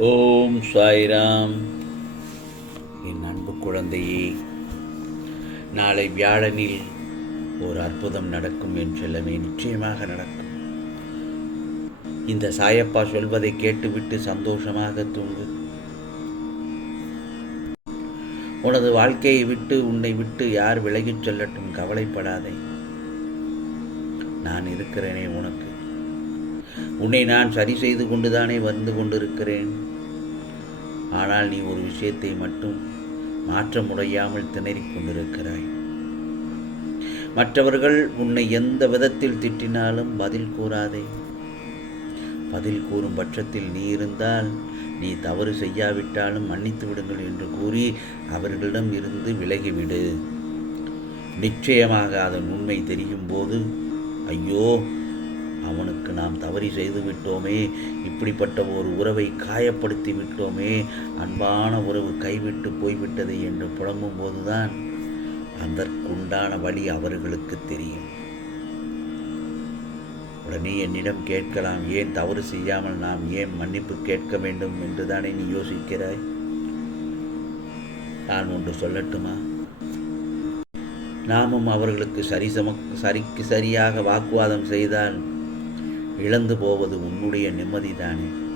ஓம் சாய்ராம். என் அன்பு குழந்தையே நாளை வியாழனில் ஒரு அற்புதம் நடக்கும் என் செல்லமே நிச்சயமாக நடக்கும். இந்த சாயப்பா சொல்வதை கேட்டுவிட்டு சந்தோஷமாக தூங்கு. உனது வாழ்க்கையை விட்டு உன்னை விட்டு யார் விலகிச் செல்லட்டும் கவலைப்படாதே. நான் இருக்கிறேனே உனக்கு. உன்னை நான் சரி செய்து கொண்டுதானே வந்து கொண்டிருக்கிறேன். ஆனால் நீ ஒரு விஷயத்தை மட்டும் மாற்ற முடியாமல் திணறிக் கொண்டிருக்கிறாய். மற்றவர்கள் உன்னை எந்த விதத்தில் திட்டினாலும் பதில் கூறாதே. பதில் கூறும் பட்சத்தில் நீ இருந்தால் நீ தவறு செய்யாவிட்டாலும் மன்னித்து விடுங்கள் என்று கூறி அவர்களிடம் இருந்து விலகிவிடு. நிச்சயமாக அதன் உண்மை தெரியும் போது ஐயோ அவனுக்கு நாம் தவறி செய்து விட்டோமே இப்படிப்பட்ட ஒரு உறவை காயப்படுத்தி விட்டோமே அன்பான உறவு கைவிட்டு போய்விட்டது என்று புலம்பும் போதுதான் அதற்குண்டான வழி அவர்களுக்கு தெரியும். உடனே என்னிடம் கேட்கலாம் ஏன் தவறு செய்யாமல் நாம் ஏன் மன்னிப்பு கேட்க வேண்டும் என்று தானே நீ யோசிக்கிறாய்? நான் ஒன்று சொல்லட்டுமா? நாமும் அவர்களுக்கு சரிசம சரிக்கு சரியாக வாக்குவாதம் செய்தால் இழந்து போவது உன்னுடைய நிம்மதிதானே?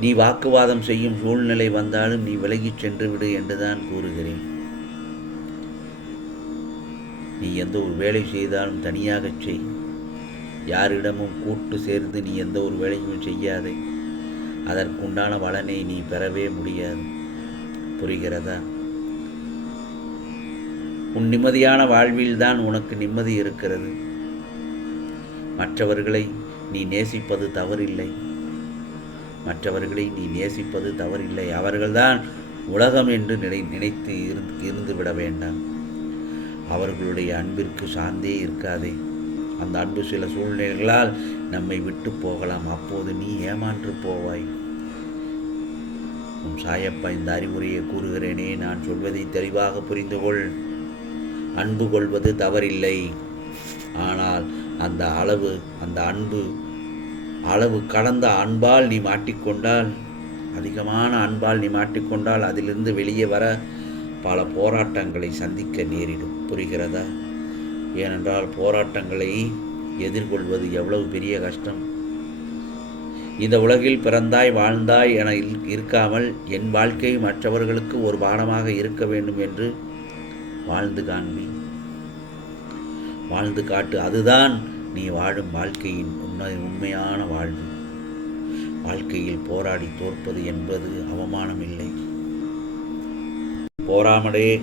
நீ வாக்குவாதம் செய்யும் சூழ்நிலை வந்தாலும் நீ விலகிச் சென்று விடு என்றுதான் கூறுகிறேன். நீ எந்த ஒரு வேலை செய்தாலும் தனியாகச் செய். யாரிடமும் கூட்டு சேர்ந்து நீ எந்த ஒரு வேலையும் செய்யாதே. அதற்குண்டான பலனை நீ பெறவே முடியாது. புரிகிறதா? உன் நிம்மதியான வாழ்வில்தான் உனக்கு நிம்மதி இருக்கிறது. மற்றவர்களை நீ நேசிப்பது தவறில்லை. மற்றவர்களை நீ நேசிப்பது தவறில்லை. அவர்கள்தான் உலகம் என்று நினை நினைத்து இருந்து இருந்து விட வேண்டாம். அவர்களுடைய அன்பிற்கு சார்ந்தே இருக்காதே. அந்த அன்பு சில சூழ்நிலைகளால் நம்மை விட்டு போகலாம். அப்போது நீ ஏமாற்று போவாய். உன் சாயப்பா இந்த அறிவுரையை கூறுகிறேனே. நான் சொல்வதை தெளிவாக புரிந்து கொள் அன்பு கொள்வது தவறில்லை. ஆனால் அந்த அளவு அந்த அன்பு அளவு கடந்த அன்பால் நீ மாட்டிக்கொண்டால் அதிகமான அன்பால் நீ மாட்டிக்கொண்டால் அதிலிருந்து வெளியே வர பல போராட்டங்களை சந்திக்க நேரிடும். புரிகிறதா? ஏனென்றால் போராட்டங்களை எதிர்கொள்வது எவ்வளவு பெரிய கஷ்டம். இந்த உலகில் பிறந்தாய் வாழ்ந்தாய் என இருக்காமல் என் வாழ்க்கை மற்றவர்களுக்கு ஒரு பாடமாக இருக்க வேண்டும் என்று வாழ்ந்து காண்பி வாழ்ந்து காட்டு. அதுதான் நீ வாழும் வாழ்க்கையின் உண்மை உண்மையான வாழ்வு. வாழ்க்கையில் போராடி தோற்பது என்பது அவமானம் இல்லை போராமலே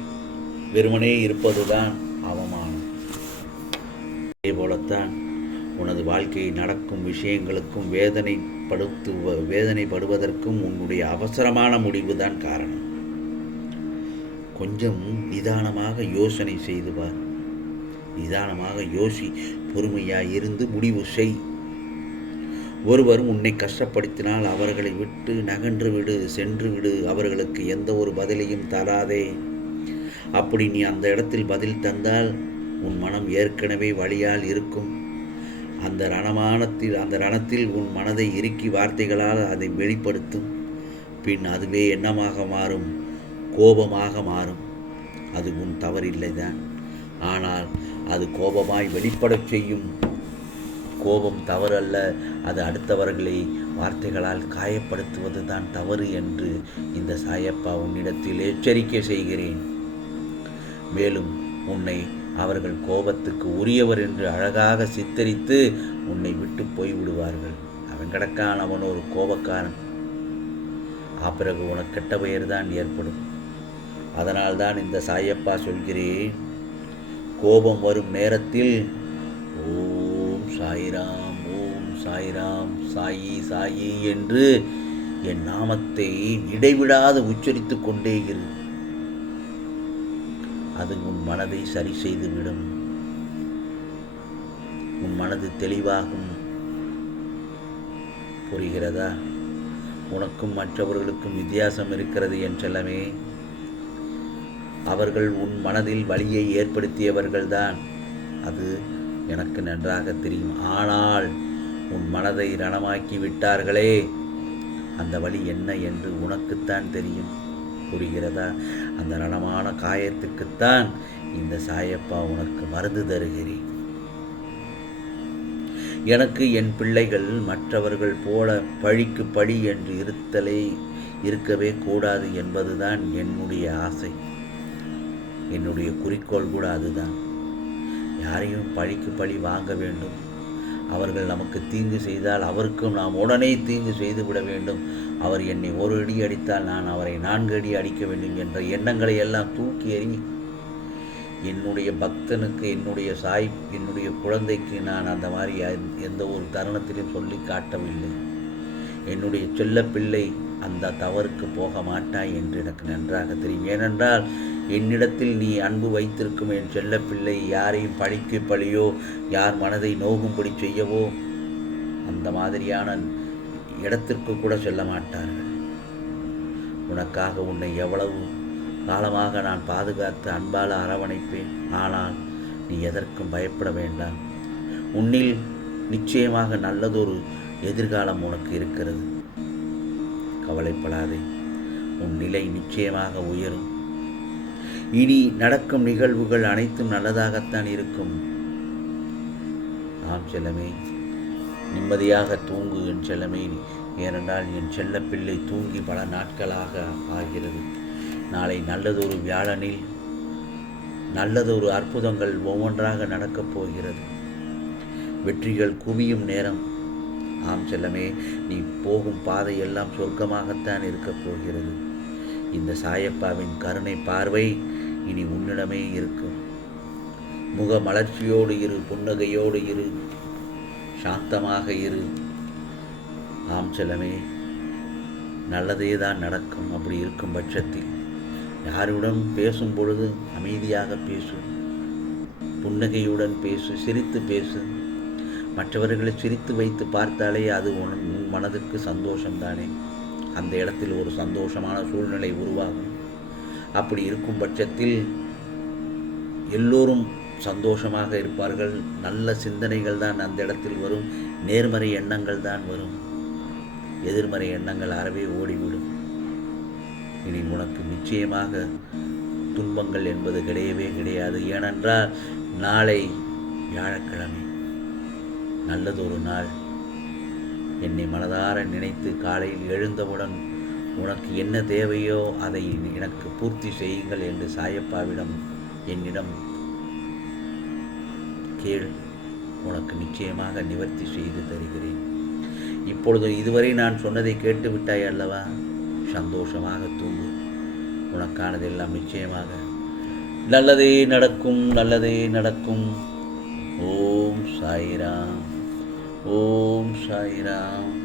வெறுமனே இருப்பதுதான் அவமானம். அதே போலத்தான் உனது வாழ்க்கையில் நடக்கும் விஷயங்களுக்கும் வேதனைப்படுத்து வேதனைப்படுவதற்கும் உன்னுடைய அவசரமான முடிவுதான் காரணம். கொஞ்சம் நிதானமாக யோசனை செய்து பார். நிதானமாக யோசி பொறுமையாக இருந்து முடிவு செய். ஒருவர் உன்னை கஷ்டப்படுத்தினால் அவர்களை விட்டு நகன்று விடு சென்று விடு அவர்களுக்கு எந்த ஒரு பதிலையும் தராதே. அப்படி நீ அந்த இடத்தில் பதில் தந்தால் உன் மனம் ஏற்கனவே வழியால் இருக்கும். அந்த ரணமானத்தில் அந்த ரணத்தில் உன் மனதை இறுக்கி வார்த்தைகளால் அதை வெளிப்படுத்தும். பின் அதுவே எண்ணமாக மாறும் கோபமாக மாறும். அது உன் தவறில்லைதான். ஆனால் அது கோபமாய் வெளிப்படச் செய்யும். கோபம் தவறல்ல. அது அடுத்தவர்களை வார்த்தைகளால் காயப்படுத்துவது தான் தவறு என்று இந்த சாயப்பா உன்னிடத்தில் எச்சரிக்கை செய்கிறேன். மேலும் உன்னை அவர்கள் கோபத்துக்கு உரியவர் என்று அழகாக சித்தரித்து உன்னை விட்டு போய் விடுவார்கள் அவன் கிடக்கான் அவன் ஒரு கோபக்காரன். பிறகு உனக்கு கெட்ட பெயர் தான் ஏற்படும். அதனால்தான் இந்த சாயப்பா சொல்கிறேன் கோபம் வரும் நேரத்தில் ஓம் சாய்ராம் ஓம் சாய்ராம் சாயி சாயி என்று என் நாமத்தை இடைவிடாது உச்சரித்து கொண்டே இரு. அது உன் மனதை சரி செய்துவிடும். உன் மனது தெளிவாகும். புரிகிறதா? உனக்கும் மற்றவர்களுக்கும் வித்தியாசம் இருக்கிறது என் செல்லமே அவர்கள் உன் மனதில் வலியை ஏற்படுத்தியவர்கள்தான். அது எனக்கு நன்றாக தெரியும். ஆனால் உன் மனதை ரணமாக்கி விட்டார்களே. அந்த வழி என்ன என்று உனக்குத்தான் தெரியும். புரிகிறதா? அந்த ரணமான காயத்துக்குத்தான் இந்த சாயப்பா உனக்கு மருந்து தருகிறேன். எனக்கு என் பிள்ளைகள் மற்றவர்கள் போல பழிக்கு பழி என்று இருத்தலே இருக்கவே கூடாது என்பதுதான் என்னுடைய ஆசை. என்னுடைய குறிக்கோள் கூட அதுதான். யாரையும் பழிக்கு பழி வாங்க வேண்டும். அவர்கள் நமக்கு தீங்கு செய்தால் அவருக்கும் நாம் உடனே தீங்கு செய்துவிட வேண்டும். அவர் என்னை ஒரு அடி அடித்தால் நான் அவரை நான்கு அடி அடிக்க வேண்டும் என்ற எண்ணங்களை எல்லாம் தூக்கி எறி என்னுடைய பக்தனுக்கு என்னுடைய சாய் என்னுடைய குழந்தைக்கு நான் அந்த மாதிரி எந்த ஒரு தருணத்திலும் சொல்லி காட்டவில்லை. என்னுடைய செல்ல பிள்ளை அந்த தவறுக்கு போக மாட்டாய் என்று எனக்கு நன்றாக தெரியும். ஏனென்றால் என்னிடத்தில் நீ அன்பு வைத்திருக்கும் என் செல்ல பிள்ளை யாரையும் பழிக்கு பழியோ யார் மனதை நோகும்படி செய்யவோ அந்த மாதிரியான இடத்திற்கு கூட செல்ல மாட்டார்கள். உனக்காக உன்னை எவ்வளவு காலமாக நான் பாதுகாத்து அன்பால் அரவணைப்பேன். ஆனால் நீ எதற்கும் பயப்பட வேண்டாம். உன்னில் நிச்சயமாக நல்லதொரு எதிர்காலம் உனக்கு இருக்கிறது. கவலைப்படாதே. உன் நிலை நிச்சயமாக உயரும். இனி நடக்கும் நிகழ்வுகள் அனைத்தும் நல்லதாகத்தான் இருக்கும். ஆம் செல்லமே நிம்மதியாக தூங்கு என் செல்லமே. ஏனென்றால் என் செல்லப்பிள்ளை தூங்கி பல நாட்களாக ஆகிறது. நாளை நல்லதொரு வியாழனில் நல்லதொரு அற்புதங்கள் ஒவ்வொன்றாக நடக்கப் போகிறது. வெற்றிகள் குவியும் நேரம். ஆம் செல்லமே நீ போகும் பாதை எல்லாம் சொர்க்கமாகத்தான் இருக்கப் போகிறது. இந்த சாயப்பாவின் கருணை பார்வை இனி உன்னிடமே இருக்கும். முக மலர்ச்சியோடு இரு புன்னகையோடு இரு. சாந்தமாக இரு. ஆம் செல்லமே நல்லதே தான் நடக்கும். அப்படி இருக்கும் பட்சத்தில் யாருடன் பேசும் பொழுது அமைதியாக பேசு. புன்னகையுடன் பேசு சிரித்து பேசு. மற்றவர்களை சிரித்து வைத்து பார்த்தாலே அது உன் உன் மனதுக்கு சந்தோஷம்தானே. அந்த இடத்தில் ஒரு சந்தோஷமான சூழ்நிலை உருவாகும். அப்படி இருக்கும் பட்சத்தில் எல்லோரும் சந்தோஷமாக இருப்பார்கள். நல்ல சிந்தனைகள் தான் அந்த இடத்தில் வரும். நேர்மறை எண்ணங்கள் தான் வரும். எதிர்மறை எண்ணங்கள் அறவே ஓடிவிடும். இனி உனக்கு நிச்சயமாக துன்பங்கள் என்பது கிடையவே கிடையாது. ஏனென்றால் நாளை வியாழக்கிழமை. நல்லதொரு நாள். என்னை மனதார நினைத்து காலையில் எழுந்தவுடன் உனக்கு என்ன தேவையோ அதை எனக்கு பூர்த்தி செய்யுங்கள் என்று சாயப்பாவிடம் என்னிடம் கேள். உனக்கு நிச்சயமாக நிவர்த்தி செய்து தருகிறேன். இப்பொழுது இதுவரை நான் சொன்னதை கேட்டு விட்டாய் அல்லவா? சந்தோஷமாக தூங்கு. உனக்கானதெல்லாம் நிச்சயமாக. நல்லதே நடக்கும் நல்லதே நடக்கும். ஓம் சாய்ராம். ஓம் சாய்ராம்.